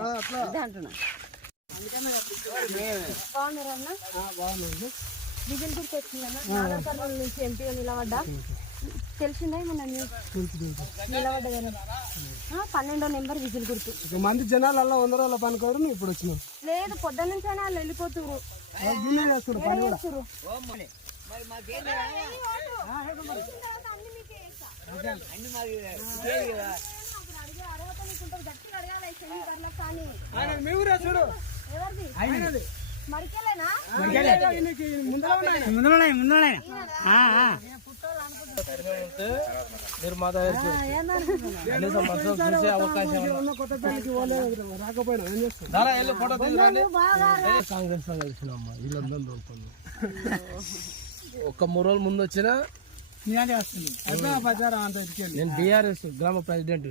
చేయాలి అంటున్నా. బాగున్నారన్నా? విజిల్ గుర్తు వచ్చిందన్న నుంచి ఎంపీ నిలబడ్డా తెలిసిందా మొన్న నిలబడ్డదని 12వ నెంబర్ విజిల్ గుర్తు. మంది జనాలు అలా 100 రోజుల పనుకోవడం ఇప్పుడు వచ్చినాం. లేదు పొద్దున్న నుంచి అయినా వాళ్ళు వెళ్ళిపోతున్నారు. మీరు మా దగ్గర కాంగ్రెస్ కలిసినమ్మా వీళ్ళందరూ దొరుకుతుంది. ఒక 3 రోజుల ముందు వచ్చిన నేను బీఆర్ఎస్ గ్రామ ప్రెసిడెంట్.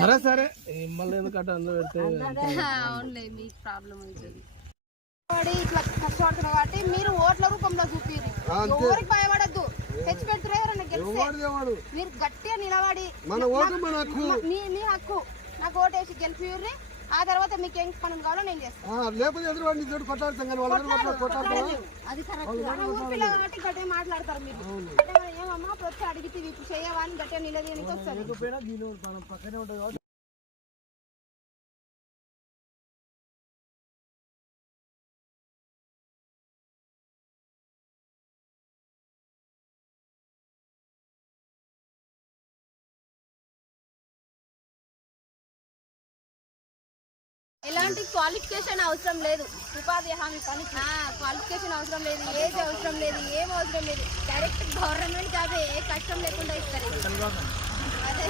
సరే సరే మళ్ళీ ఎందుకంటే అందరూ పెడితే ఇట్లా కష్టపడుతున్నారు కాబట్టి మీరు ఓట్ల రూపంలో చూపిరు. ఎవరికి భయపడద్దు. తెచ్చి పెడుతున్నారు ఎవరన్నా గెలిస్తే మీరు గట్టిగా నిలబడి నీ హక్కు నాకు ఓటేసి గెలిపిర్రి. ఆ తర్వాత మీకు ఏం పనులు కావాలో నేను చేస్తాను. అది ఊరిపిల్ల కాబట్టి గట్టిగా మాట్లాడతారు. మీరు ఏమమ్మా ప్రతి అడిగితే ఇప్పుడు చేయవా అని గట్టిగా నిలదీయడానికి వస్తారు. ఎలాంటి క్వాలిఫికేషన్ అవసరం లేదు. ఉపాధి హామీ పని క్వాలిఫికేషన్ అవసరం లేదు, ఏజ్ అవసరం లేదు, ఏం అవసరం లేదు. డైరెక్ట్ గవర్నమెంట్ జాబ్ ఏ కష్టం లేకుండా ఇస్తారు. అదే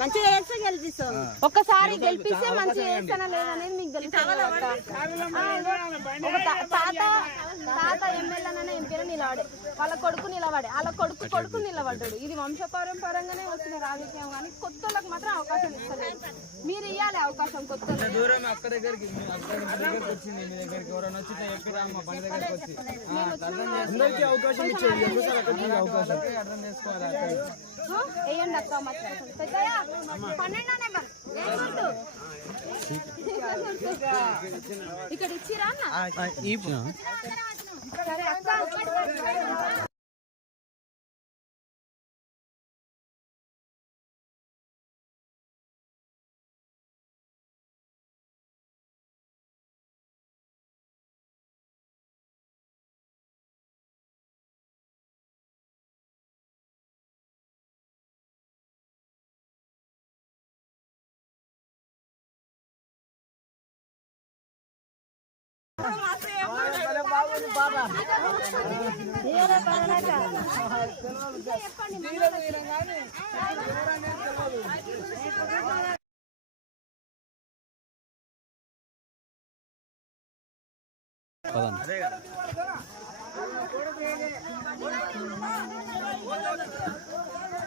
మంచిగా చేస్తే గెలిపిస్తాం. ఒక్కసారి గెలిపిస్తే మంచిగా చేస్తానా లేదనేది మీకు తెలుసు. తాత ఎమ్మెల్యేనైనా ఎంపీలో నిలబడే, వాళ్ళ కొడుకు నిలబడే, వాళ్ళ కొడుకు నిలబడ్డాడు. ఇది వంశపారంపరంగానే వస్తున్న రాజకీయం. కానీ కొత్త వాళ్ళకి మాత్రం అవకాశం ఇస్తలేదు. మీరు ఇవ్వాలి అవకాశం. కొత్త వేయండి అక్క. పెద్దయ్య 12వ నెంబర్ ఇక్కడ ఇచ్చిరా అన్న. సరే అక్క.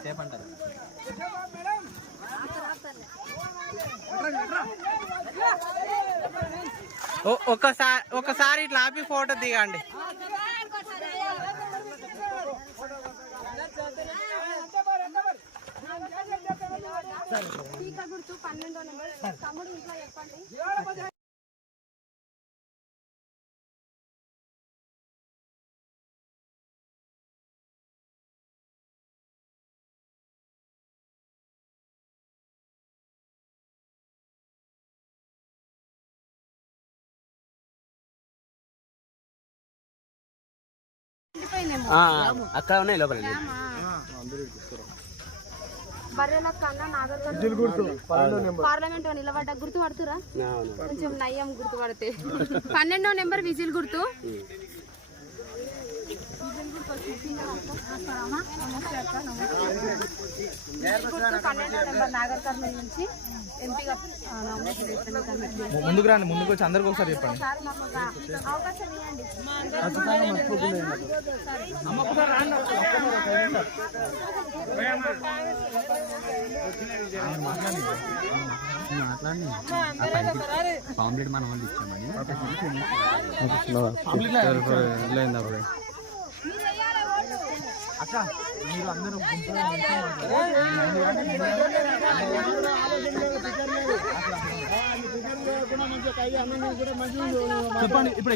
చెప్పంటారు. ఒకసారి ఇట్లా ఆపి ఫోటో దిగండి. గుర్తు 12వ నెంబర్ తమ్ముడు ఇంట్లో చెప్పండి. ఉండిపోయిందేమో. అక్కడ ఉన్నాయి లోపల ఏమా? బర్రెల కన్నా నాగర్ పార్లమెంట్ నిలబడ్డ గుర్తు పడుతురా కొంచెం నయ్యం గుర్తు పడితే 12వ నెంబర్ విజిల్ గుర్తు. విజిల్ గుర్తు వచ్చేసి 12వ నెంబర్ నాగర్ కర్నూలు నుంచి ఎంపీగా ముందుకు రండి, ముందుకు వచ్చి అందరికి ఒకసారి చెప్పండి. ఒకసారి మాకు ఒక అవకాశం ఇవ్వండి. పాంప్లెట్ మనం వాళ్ళు ఇచ్చామని మీరు వెయ్యాలి ఓటు. అక్క మీరు అందరూ చెప్పండి ఇప్పుడు